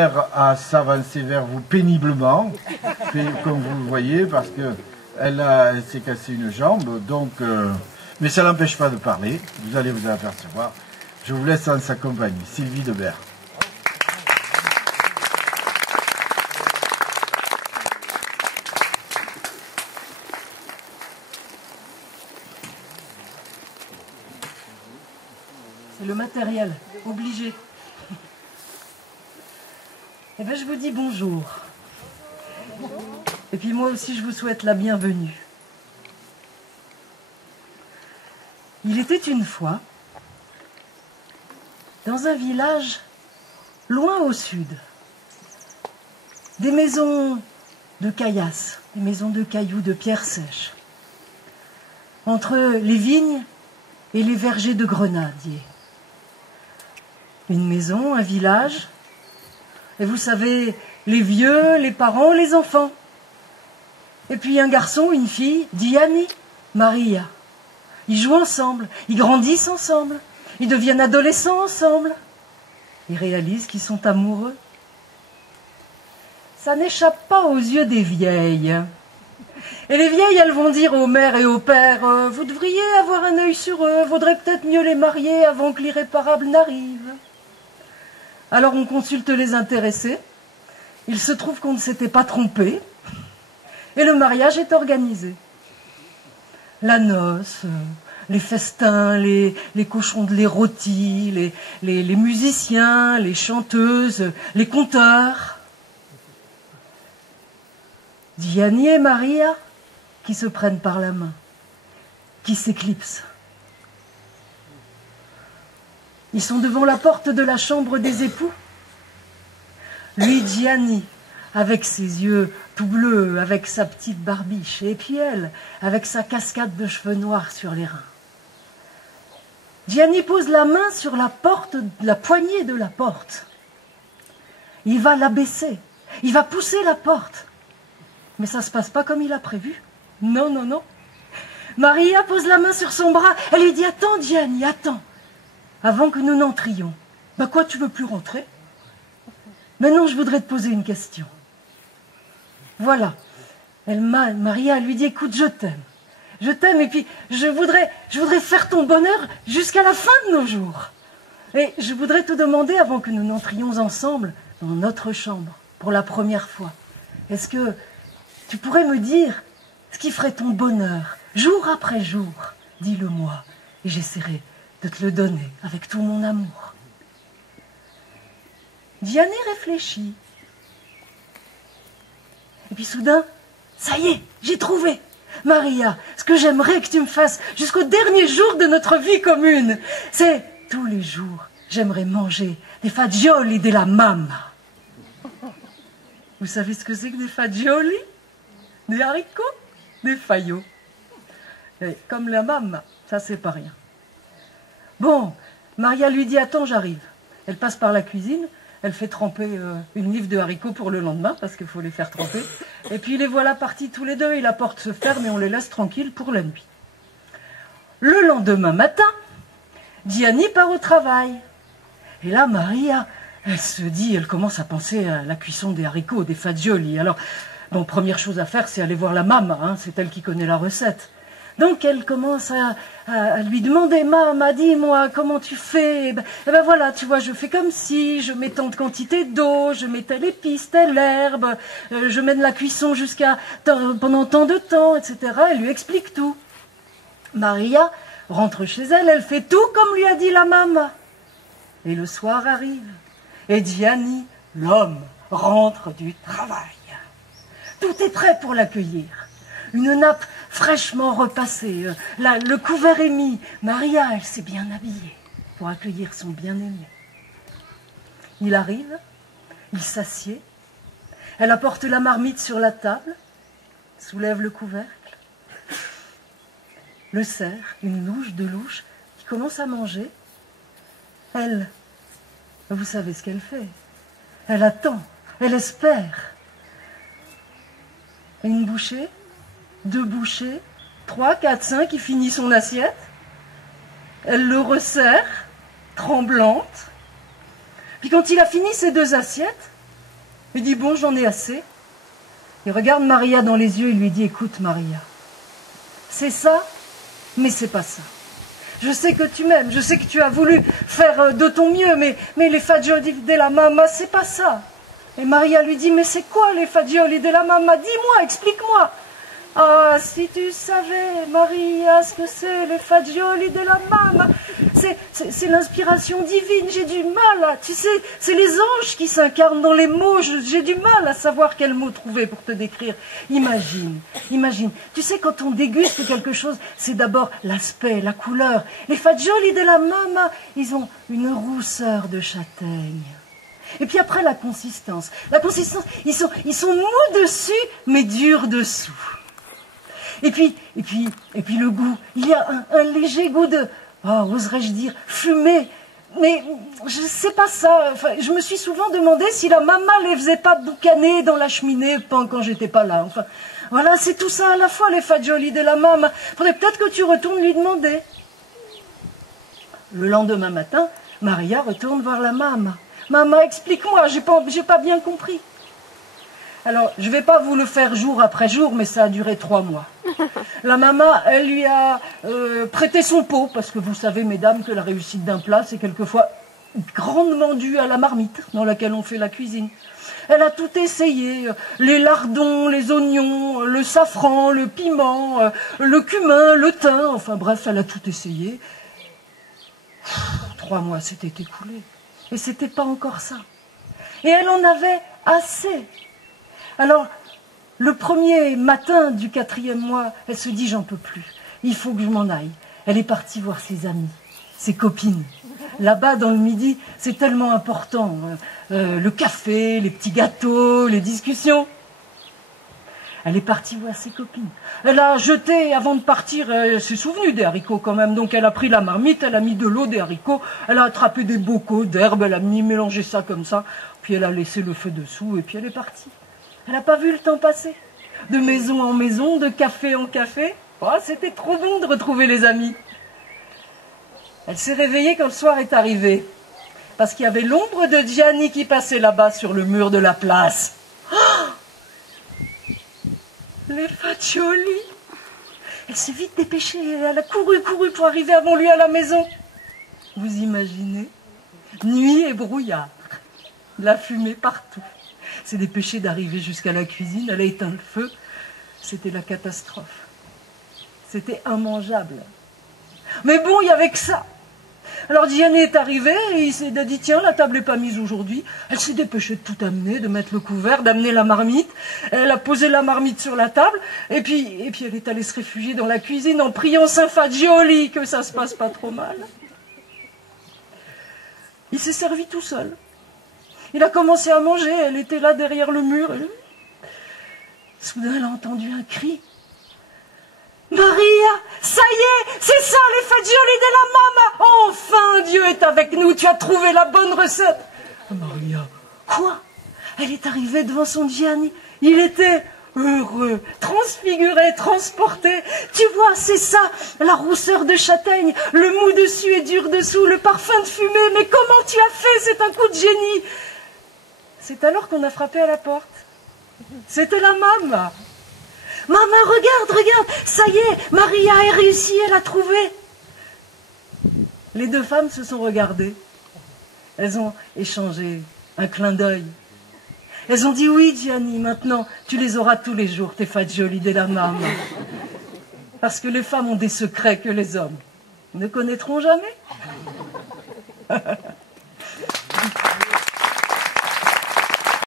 à s'avancer vers vous péniblement, comme vous le voyez, parce que elle s'est cassé une jambe, donc, mais ça l'empêche pas de parler, vous allez vous apercevoir. Je vous laisse en sa compagnie, Sylvie Debert. C'est le matériel, obligé. Eh bien, je vous dis bonjour. Et puis moi aussi, je vous souhaite la bienvenue. Il était une fois, dans un village loin au sud, des maisons de caillasses, des maisons de cailloux, de pierres sèches, entre les vignes et les vergers de grenadiers. Une maison, un village, et vous savez, les vieux, les parents, les enfants. Et puis un garçon, une fille, Diani, Maria. Ils jouent ensemble, ils grandissent ensemble, ils deviennent adolescents ensemble. Ils réalisent qu'ils sont amoureux. Ça n'échappe pas aux yeux des vieilles. Et les vieilles, elles vont dire aux mères et aux pères, vous devriez avoir un œil sur eux, vaudrait peut-être mieux les marier avant que l'irréparable n'arrive. Alors on consulte les intéressés, il se trouve qu'on ne s'était pas trompé, et le mariage est organisé. La noce, les festins, les cochons de lait rôtis, les musiciens, les chanteuses, les conteurs. Diani et Maria qui se prennent par la main, qui s'éclipsent. Ils sont devant la porte de la chambre des époux. Lui, Diani, avec ses yeux tout bleus, avec sa petite barbiche, et puis elle, avec sa cascade de cheveux noirs sur les reins. Diani pose la main sur la porte, la poignée de la porte. Il va l'abaisser, il va pousser la porte. Mais ça ne se passe pas comme il a prévu. Non, non, non. Maria pose la main sur son bras, elle lui dit « Attends, Diani, attends !» Avant que nous n'entrions. « Bah quoi, tu veux plus rentrer ?»« Maintenant, je voudrais te poser une question. » Voilà. Maria lui dit « Écoute, je t'aime. Je t'aime et puis je voudrais faire ton bonheur jusqu'à la fin de nos jours. Et je voudrais te demander, avant que nous n'entrions ensemble dans notre chambre, pour la première fois, est-ce que tu pourrais me dire ce qui ferait ton bonheur, jour après jour? Dis-le-moi et j'essaierai de te le donner avec tout mon amour. » Diani réfléchit. Et puis soudain, ça y est, j'ai trouvé. Maria, ce que j'aimerais que tu me fasses jusqu'au dernier jour de notre vie commune, c'est tous les jours, j'aimerais manger des fagioli della mamma. Vous savez ce que c'est que des fagioli? Des haricots? Des faillots. Et comme la mamma, ça c'est pas rien. Bon, Maria lui dit « Attends, j'arrive ». Elle passe par la cuisine, elle fait tremper une livre de haricots pour le lendemain, parce qu'il faut les faire tremper. Et puis les voilà partis tous les deux, et la porte se ferme et on les laisse tranquilles pour la nuit. Le lendemain matin, Diani part au travail. Et là, Maria, elle se dit, elle commence à penser à la cuisson des haricots, des fagioli. Alors, bon, première chose à faire, c'est aller voir la maman, hein, c'est elle qui connaît la recette. Donc elle commence à lui demander « Maman, dis-moi, comment tu fais ?» Eh ben voilà, tu vois, je fais comme si, je mets tant de quantité d'eau, je mets telle épice, telle herbe, je mène la cuisson pendant tant de temps, etc. Elle lui explique tout. Maria rentre chez elle, elle fait tout comme lui a dit la maman. Et le soir arrive, et Diani, l'homme, rentre du travail. Tout est prêt pour l'accueillir. Une nappe fraîchement repassée, le couvert est mis. Maria, elle s'est bien habillée pour accueillir son bien-aimé. Il arrive, il s'assied, elle apporte la marmite sur la table, soulève le couvercle, le sert, une louche, deux louches, qui commence à manger. Elle, vous savez ce qu'elle fait, elle attend, elle espère. Une bouchée, 2 bouchées, 3, 4, 5, il finit son assiette. Elle le resserre, tremblante. Puis quand il a fini ses 2 assiettes, Il dit, bon, j'en ai assez. Il regarde Maria dans les yeux et lui dit, écoute Maria, c'est ça, mais c'est pas ça. Je sais que tu m'aimes, je sais que tu as voulu faire de ton mieux, mais les fagioli della mamma, c'est pas ça. Et Maria lui dit, mais c'est quoi les fagioli della mamma? Dis-moi, explique-moi. Ah, si tu savais, Maria, ce que c'est les fagioli della mamma, c'est l'inspiration divine, j'ai du mal, tu sais, c'est les anges qui s'incarnent dans les mots, j'ai du mal à savoir quel mot trouver pour te décrire. Imagine, tu sais, quand on déguste quelque chose, c'est d'abord l'aspect, la couleur. Les fagioli della mamma, ils ont une rousseur de châtaigne. Et puis après, la consistance, ils sont mous dessus, mais durs dessous. Et puis le goût, il y a un léger goût de, oserais-je dire, fumé. Mais je ne sais pas ça. Enfin, je me suis souvent demandé si la maman les faisait pas boucaner dans la cheminée quand j'étais pas là. Enfin, voilà, c'est tout ça à la fois, les fagioli de la maman. Faudrait peut-être que tu retournes lui demander. Le lendemain matin, Maria retourne voir la maman. Maman, explique-moi, j'ai pas bien compris. Alors, je ne vais pas vous le faire jour après jour, mais ça a duré 3 mois. La maman, elle lui a prêté son pot, parce que vous savez, mesdames, que la réussite d'un plat, c'est quelquefois grandement dû à la marmite dans laquelle on fait la cuisine. Elle a tout essayé, les lardons, les oignons, le safran, le piment, le cumin, le thym, enfin bref, elle a tout essayé. 3 mois s'étaient écoulés, et c'était pas encore ça. Et elle en avait assez. Alors, le premier matin du 4e mois, elle se dit, j'en peux plus, il faut que je m'en aille. Elle est partie voir ses amies, ses copines. Là-bas, dans le midi, c'est tellement important. Le café, les petits gâteaux, les discussions. Elle est partie voir ses copines. Elle a jeté, avant de partir, elle s'est souvenue des haricots quand même. Donc elle a pris la marmite, elle a mis de l'eau, des haricots, elle a attrapé des bocaux d'herbes, elle a mélangé ça comme ça. Puis elle a laissé le feu dessous et puis elle est partie. Elle n'a pas vu le temps passer. De maison en maison, de café en café. Oh, c'était trop bon de retrouver les amis. Elle s'est réveillée quand le soir est arrivé. Parce qu'il y avait l'ombre de Gianni qui passait là-bas sur le mur de la place. Oh, les fagioli. Elle s'est vite dépêchée. Elle a couru pour arriver avant lui à la maison. Vous imaginez? Nuit et brouillard. La fumée partout. C'est dépêché d'arriver jusqu'à la cuisine, elle a éteint le feu. C'était la catastrophe. C'était immangeable. Mais bon, il n'y avait que ça. Alors Gianni est arrivé, et il s'est dit, tiens, la table n'est pas mise aujourd'hui. Elle s'est dépêchée de tout amener, de mettre le couvert, d'amener la marmite. Elle a posé la marmite sur la table, et puis elle est allée se réfugier dans la cuisine en priant Saint Fagioli que ça se passe pas trop mal. Il s'est servi tout seul. Il a commencé à manger, elle était là derrière le mur. Soudain, elle a entendu un cri. Maria, ça y est, c'est ça les fagioli de la mamma. Enfin, Dieu est avec nous, tu as trouvé la bonne recette. Maria, quoi? Elle est arrivée devant son Gianni. Il était heureux, transfiguré, transporté. Tu vois, c'est ça, la rousseur de châtaigne, le mou dessus et dur dessous, le parfum de fumée. Mais comment tu as fait? C'est un coup de génie. C'est alors qu'on a frappé à la porte. C'était la maman. Maman, regarde, ça y est, Maria a réussi, elle a trouvé. Les 2 femmes se sont regardées. Elles ont échangé un clin d'œil. Elles ont dit, oui, Gianni, maintenant, tu les auras tous les jours, tes fagioli della mamma. Parce que les femmes ont des secrets que les hommes ne connaîtront jamais.